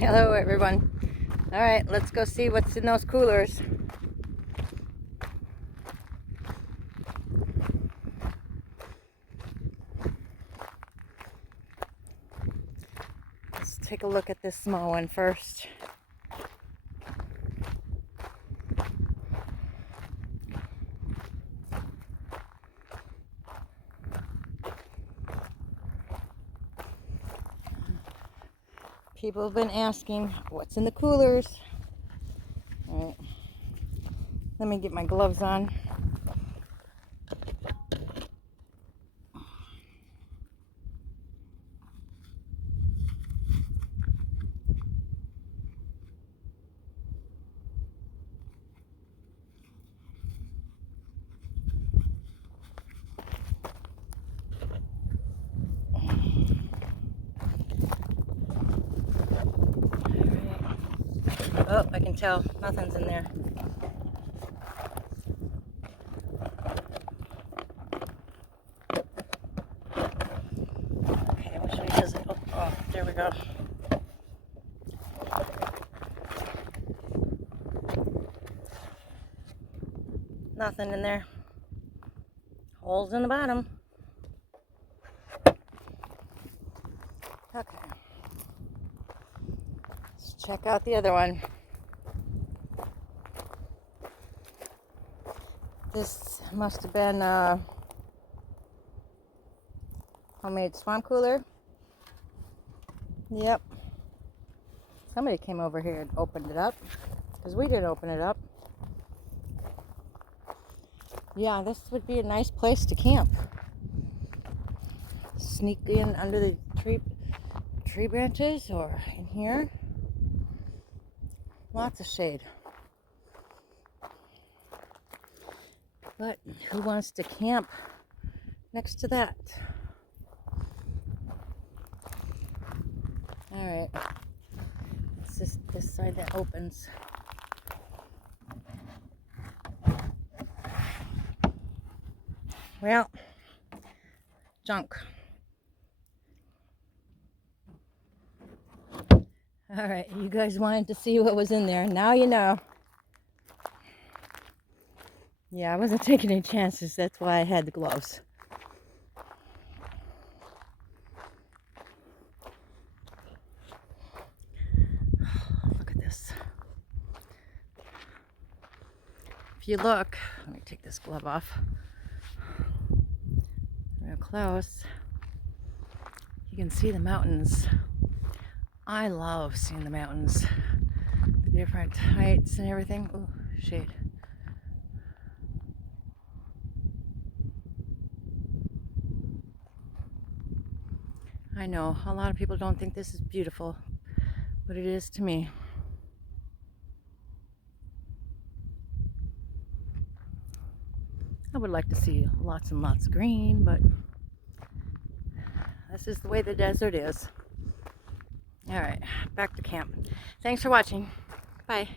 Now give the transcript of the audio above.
Hello everyone. All right, let's go see what's in those coolers. Let's take a look at this small one first. People have been asking what's in the coolers. All right. Let me get my gloves on. Oh, I can tell nothing's in there. Okay, which way is it? Oh, there we go. Nothing in there. Holes in the bottom. Okay. Let's check out the other one. This must have been a homemade swamp cooler. Yep. Somebody came over here and opened it up, because we didn't open it up. Yeah, this would be a nice place to camp. Sneak in under the tree branches or in here. Lots of shade. But who wants to camp next to that? All right. It's just this side that opens. Well, junk. All right, you guys wanted to see what was in there. Now you know. Yeah, I wasn't taking any chances. That's why I had the gloves. Look at this. If you look, let me take this glove off. Real close. You can see the mountains. I love seeing the mountains. The different heights and everything. Ooh, shade. I know, a lot of people don't think this is beautiful, but it is to me. I would like to see lots and lots of green, but this is the way the desert is. All right, back to camp. Thanks for watching. Bye.